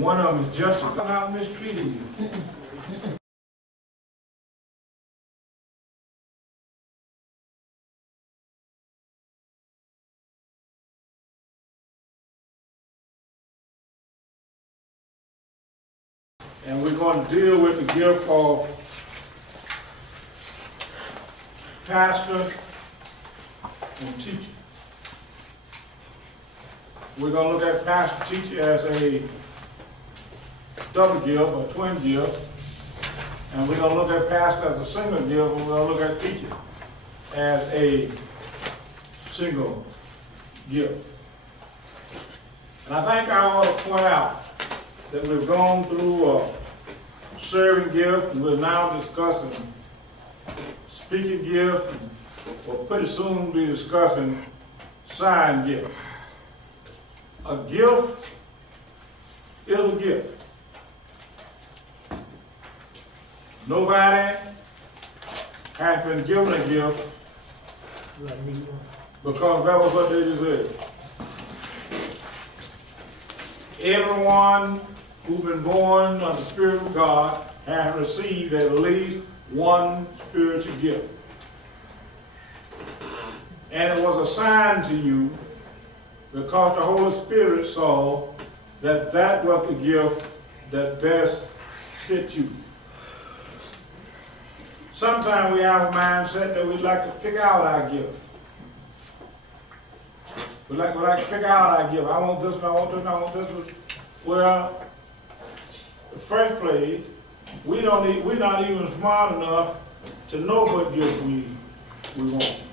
One of them is justice. God not mistreating you. And we're going to deal with the gift of pastor and teacher. We're going to look at pastor teacher as a double gift or twin gift. And we're going to look at pastor as a single gift, and we're going to look at teacher as a single gift. And I think I ought to point out that we've gone through a serving gift, and we're now discussing speaking gift, and we'll pretty soon be discussing sign gift. A gift is a gift. Nobody has been given a gift because that was what they deserved. Everyone who's been born of the Spirit of God has received at least one spiritual gift. And it was assigned to you because the Holy Spirit saw that that was the gift that best fit you. Sometimes we have a mindset that we'd like to pick out our gift. We like to pick out our gift. I want this one, I want this one, I want this one. Well, in the first place, we're not even smart enough to know what gift we want.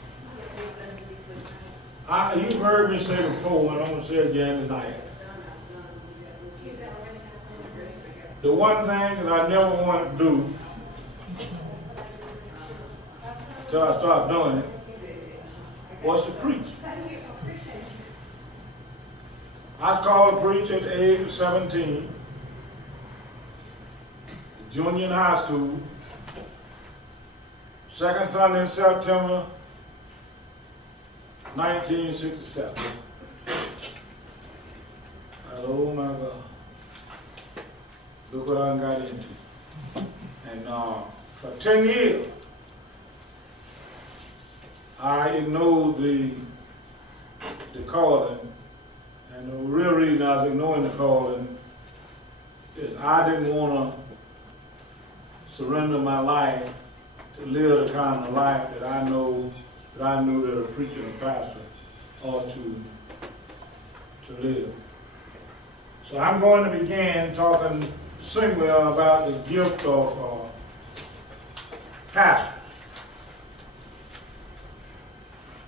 You've heard me say before, and I'm going to say it again tonight. The one thing that I never wanted to do until I started doing it was to preach. I was called to preach at the age of 17, junior in high school, second Sunday in September, 1967. Oh my God. Look what I got into. And for 10 years, I ignored the calling. And the real reason I was ignoring the calling is I didn't want to surrender my life to live the kind of life that I knew that a preacher and a pastor ought to live. So I'm going to begin talking simply about the gift of pastor.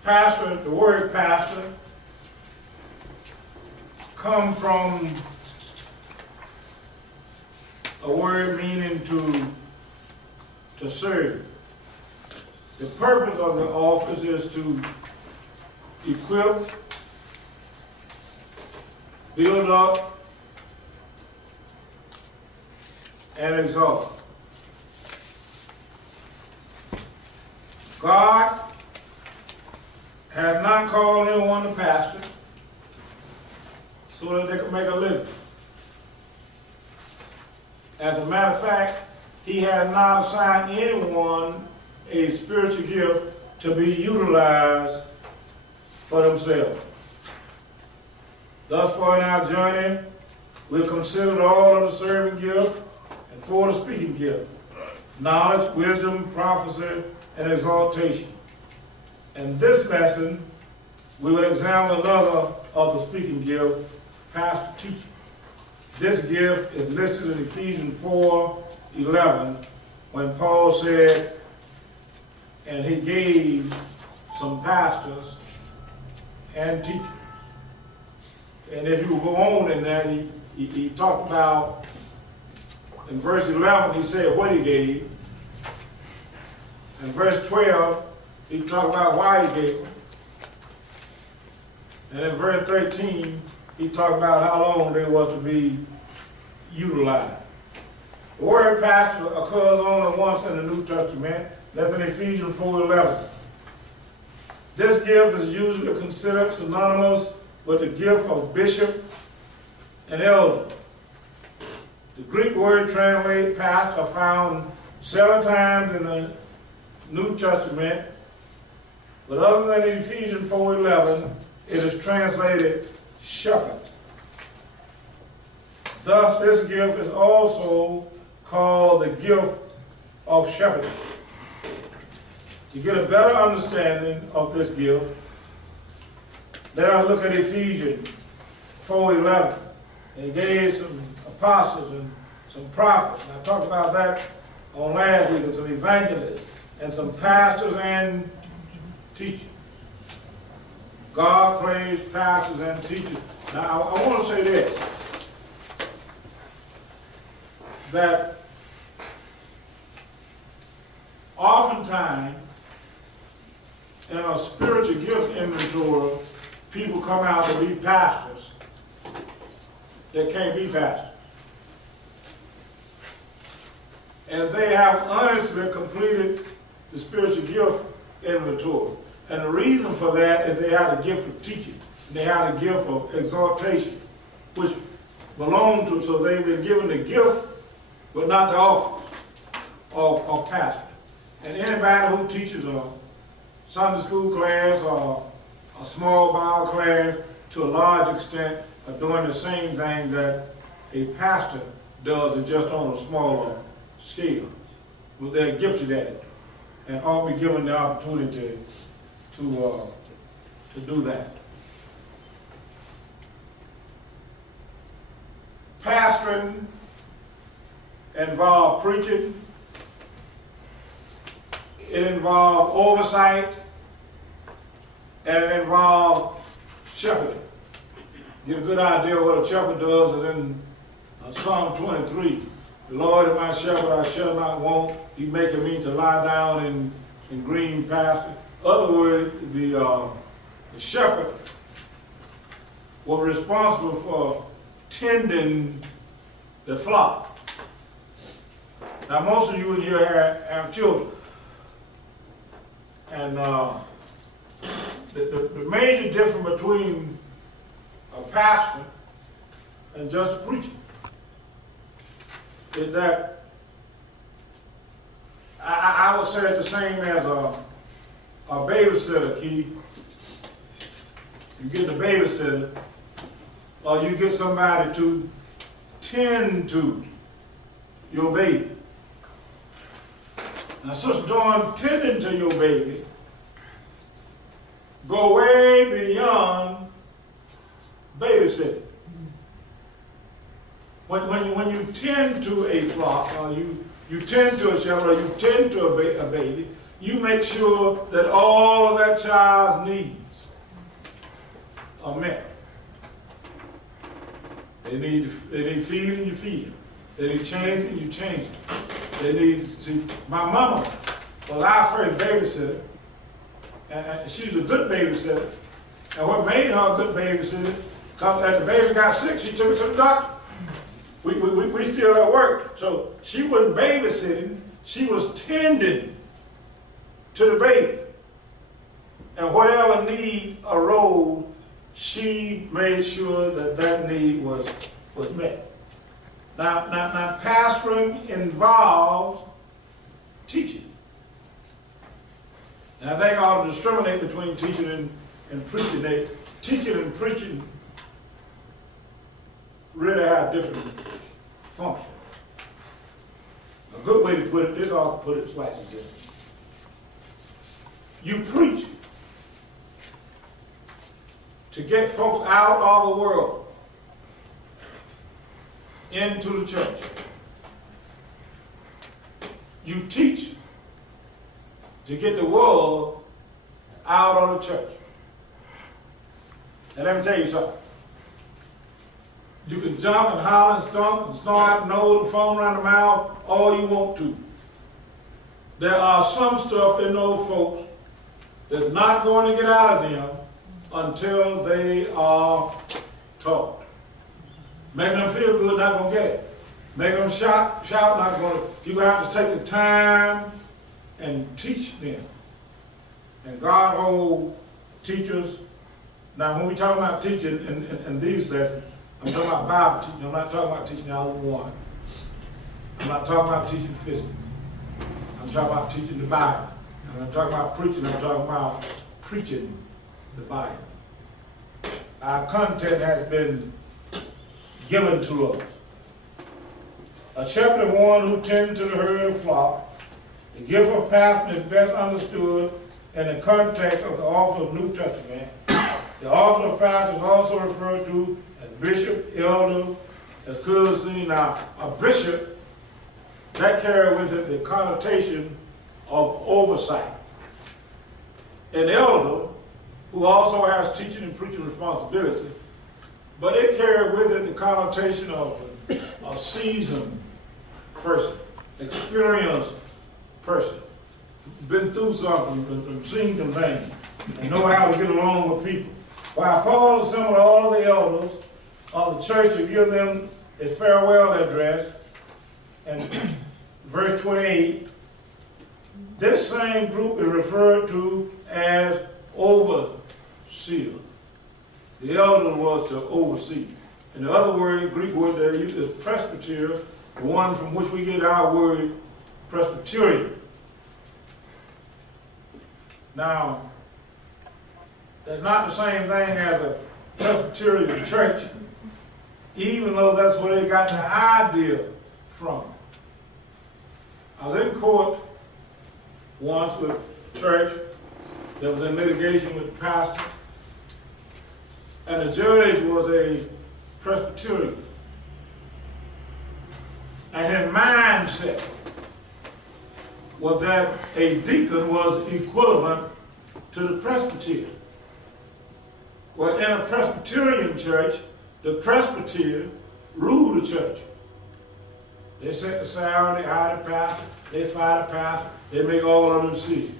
Pastor, the word pastor, come from a word meaning to serve. The purpose of the office is to equip, build up, and exalt. God has not called anyone to pastor so that they can make a living. As a matter of fact, he has not assigned anyone a spiritual gift to be utilized for themselves. Thus far in our journey, we've considered all of the serving gifts and 4 the speaking gift: knowledge, wisdom, prophecy, and exaltation. In this lesson, we will examine another of the speaking gift, pastor teacher. This gift is listed in Ephesians 4:11, when Paul said, and he gave some pastors and teachers. And if you go on in that, he talked about, in verse 11, he said what he gave. In verse 12, he talked about why he gave them. And in verse 13, he talked about how long they were to be utilized. The word pastor occurs only once in the New Testament. That's in Ephesians 4:11. This gift is usually considered synonymous with the gift of bishop and elder. The Greek word translated pastor found 7 times in the New Testament, but other than in Ephesians 4:11, it is translated shepherd. Thus, this gift is also called the gift of shepherding. To get a better understanding of this gift, let us look at Ephesians 4:11. It gave some apostles and some prophets. And I talked about that on last week, and some evangelists, and some pastors and teachers. God praised pastors and teachers. Now, I want to say this, that oftentimes in a spiritual gift inventory, people come out to be pastors. They can't be pastors. And they have honestly completed the spiritual gift inventory. And the reason for that is they had a gift of teaching. They had a gift of exhortation, which belonged to, so they've been given the gift, but not the office of pastor. And anybody who teaches a Sunday school class or a small Bible class, to a large extent, are doing the same thing that a pastor does, it's just on a smaller scale. But they're gifted at it and ought to be given the opportunity to do that. Pastoring involves preaching. It involves oversight, and it involves shepherding. Get a good idea of what a shepherd does is in Psalm 23. The Lord is my shepherd, I shall not want. He maketh me to lie down in green pastures. In other words, the shepherd was responsible for tending the flock. Now, most of you in here have children. And the major difference between a pastor and just a preacher is that I would say it's the same as a babysitter, Keith. You get the babysitter, or you get somebody to tend to your baby. Now, Sister Dawn, tending to your baby go way beyond babysitting. When you tend to a flock, or you tend to a shepherd, or you tend to a baby, you make sure that all of that child's needs are met. They need feeding, you feed them. They need changing, you change them. They need, see, my mama was our first babysitter, and she was a good babysitter. And what made her a good babysitter, after the baby got sick, she took it to the doctor. We still at work. So she wasn't babysitting, she was tending to the baby. And whatever need arose, she made sure that that need was met. Now, pastoring involves teaching. And I think I ought to discriminate between teaching and preaching. Teaching and preaching really have different functions. A good way to put it, this ought to put it slightly different. You preach to get folks out of the world into the church. You teach to get the world out of the church. And let me tell you something. You can jump and holler and stomp and snort out the nose and foam around the mouth all you want to. There are some stuff in those folks that's not going to get out of them until they are taught. Making them feel good, not going to get it. Making them shout, not going to. You're going to have to take the time and teach them. And God holds teachers. Now, when we talk about teaching in these lessons, I'm talking about Bible teaching. I'm not talking about teaching all in one. I'm not talking about teaching physics. I'm talking about teaching the Bible. And I'm talking about preaching. I'm talking about preaching the Bible. Our content has been given to us. A shepherd is one who tends to the herd of flock. The gift of pastoring is best understood in the context of the office of New Testament. The office of pastor is also referred to as bishop, elder, as clearly seen. Now, a bishop, that carries with it the connotation of oversight. An elder, who also has teaching and preaching responsibility, but it carries with it the connotation of a seasoned person, experienced person, been through something, and seen some things, and know how to get along with people. While Paul assembled all the elders of the church to give them his farewell address, and verse 28, this same group is referred to as overseer. The elder was to oversee. And the other word, Greek word there used is presbyter, the one from which we get our word Presbyterian. Now, that's not the same thing as a Presbyterian church, even though that's where they got the idea from. I was in court once with a church that was in litigation with the pastor, and the judge was a Presbyterian. And his mindset was that a deacon was equivalent to the presbyter. Well, in a Presbyterian church, the presbyter ruled the church. They set the salary, they hire the pastor, they fire the pastor, they make all of them decisions.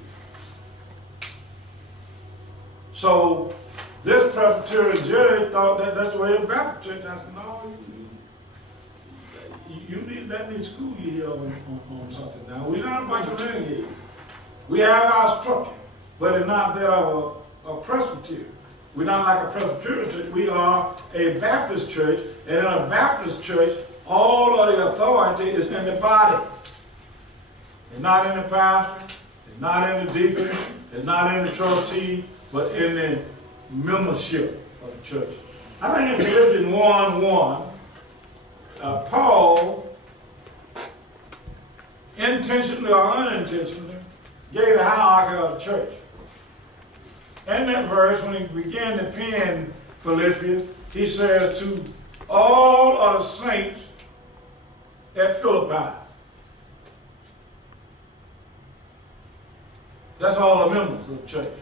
So this Presbyterian judge thought that that's the way a Baptist church. I said, no, you need to let me school you here on something now. We're not a bunch of renegades. We have our structure, but it's not that of a Presbyterian. We're not like a Presbyterian church. We are a Baptist church, and in a Baptist church, all of the authority is in the body. It's not in the pastor, it's not in the deacon, it's not in the trustee, but in the membership of the church. I think in Philippians 1:1, Paul, intentionally or unintentionally, gave the hierarchy of the church. In that verse, when he began to pen Philippians, he says to all of the saints at Philippi. That's all the members of the church.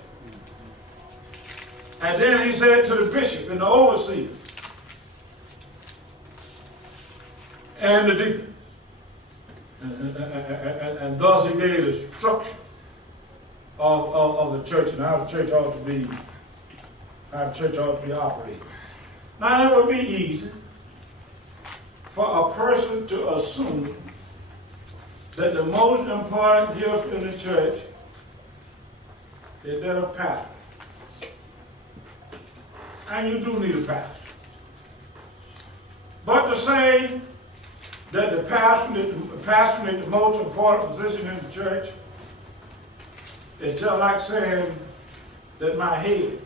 And then he said to the bishop and the overseer and the deacon. And thus he gave the structure of the church and how the church ought to be, operated. Now, it would be easy for a person to assume that the most important gift in the church is that of pastor. And you do need a pastor. But to say that the pastor is the most important position in the church, it's just like saying that my head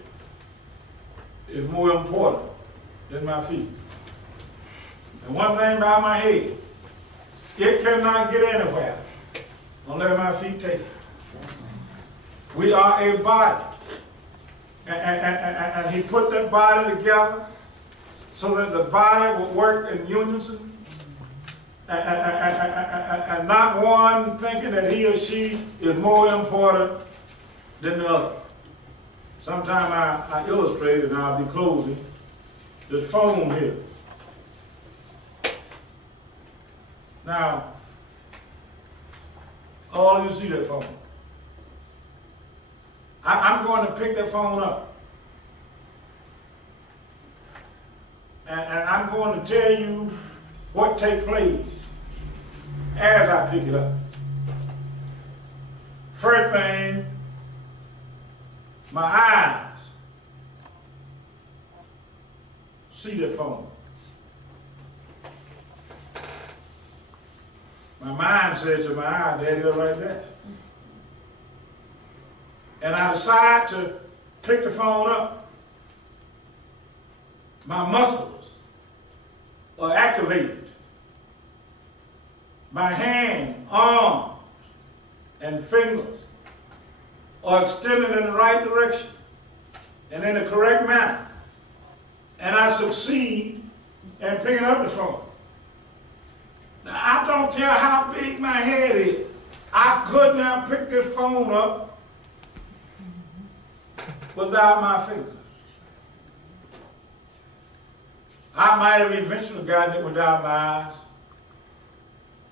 is more important than my feet. And one thing about my head, it cannot get anywhere unless my feet take it. We are a body. And he put that body together so that the body would work in unison. And not one thinking that he or she is more important than the other. Sometime I illustrate, and I'll be closing, this phone here. Now, all of you see that phone. I'm going to pick that phone up. And I'm going to tell you what takes place as I pick it up. First thing, my eyes see that phone. My mind said to my eye, there it is right there. And I decide to pick the phone up. My muscles are activated. My hand, arms, and fingers are extended in the right direction and in the correct manner. And I succeed in picking up the phone. Now, I don't care how big my head is. I could not pick this phone up without my fingers. I might have eventually gotten it without my eyes,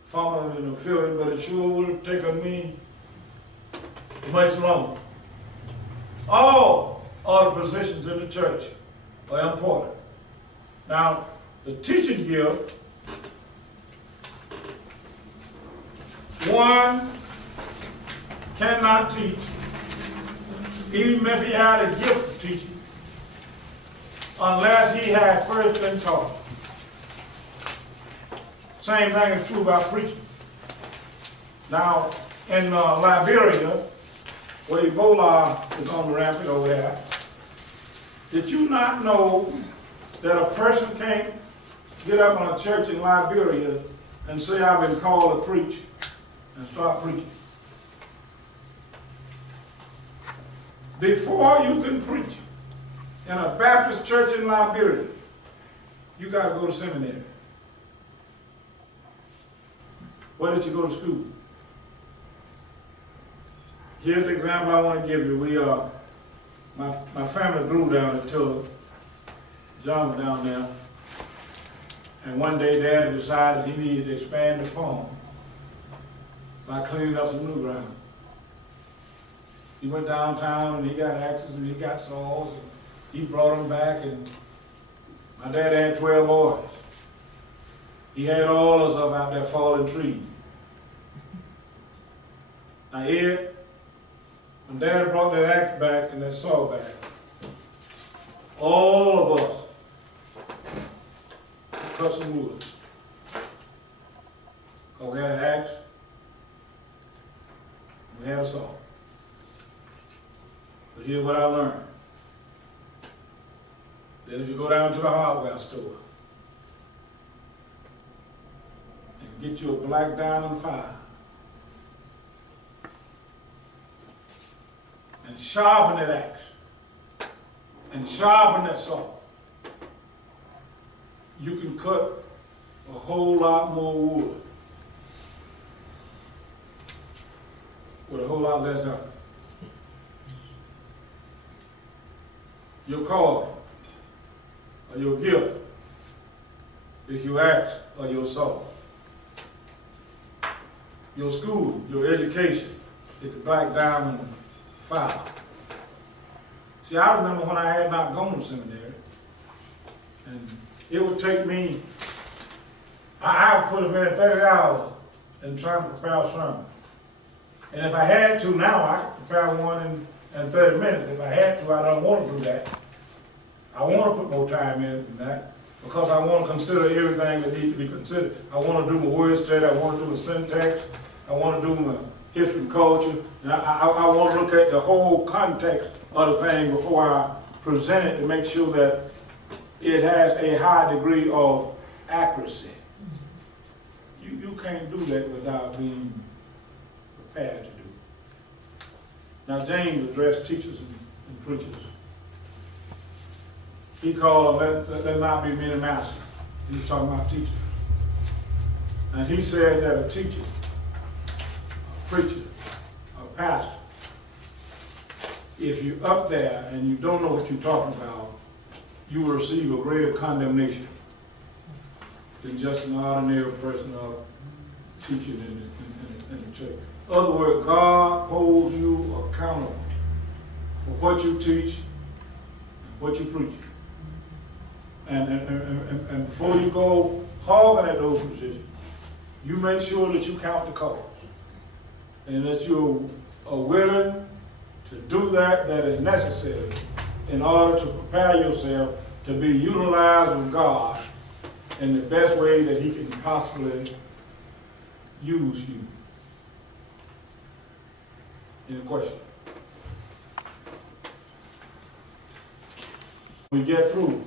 fumbling and feeling, but it sure would have taken me much longer. All the positions in the church are important. Now, the teaching gift, one cannot teach, even if he had a gift of teaching, unless he had first been taught. Same thing is true about preaching. Now, in Liberia, where Ebola is on the rampant over there, did you not know that a person can't get up in a church in Liberia and say, I've been called to preach, and start preaching? Before you can preach in a Baptist church in Liberia, you got to go to seminary. Where did you go to school? Here's the example I want to give you. My family grew down until John was down there. And one day Dad decided he needed to expand the farm by cleaning up some new ground. He went downtown and he got axes and he got saws and he brought them back, and my dad had 12 boys. He had all of us up out there falling trees. Now Ed, when Dad brought that axe back and that saw back, all of us cut some wood. Because we had an axe, we had a saw. But here's what I learned. That if you go down to the hardware store and get you a black diamond file and sharpen that axe and sharpen that saw, you can cut a whole lot more wood with a whole lot less effort. Your calling or your gift is your axe or your saw. Your school, your education is the black diamond file. See, I remember when I had not gone to seminary, and it would take me, I would put in 30 hours in trying to prepare a sermon. And if I had to now, I could prepare one in 30 minutes. If I had to, I don't want to do that. I want to put more time in it than that because I want to consider everything that needs to be considered. I want to do my word study. I want to do my syntax. I want to do my history and culture. And I want to look at the whole context of the thing before I present it to make sure that it has a high degree of accuracy. You can't do that without being prepared to do it. Now, James addressed teachers and preachers. He called them, let there not be many masters. He was talking about teachers. And he said that a teacher, a preacher, a pastor, if you're up there and you don't know what you're talking about, you will receive a greater condemnation than just an ordinary person of teaching in the church. In other words, God holds you accountable for what you teach and what you preach. And before you go hogging at those positions, you make sure that you count the cost and that you are willing to do that is necessary in order to prepare yourself to be utilized of God in the best way that He can possibly use you. Any question? We get through.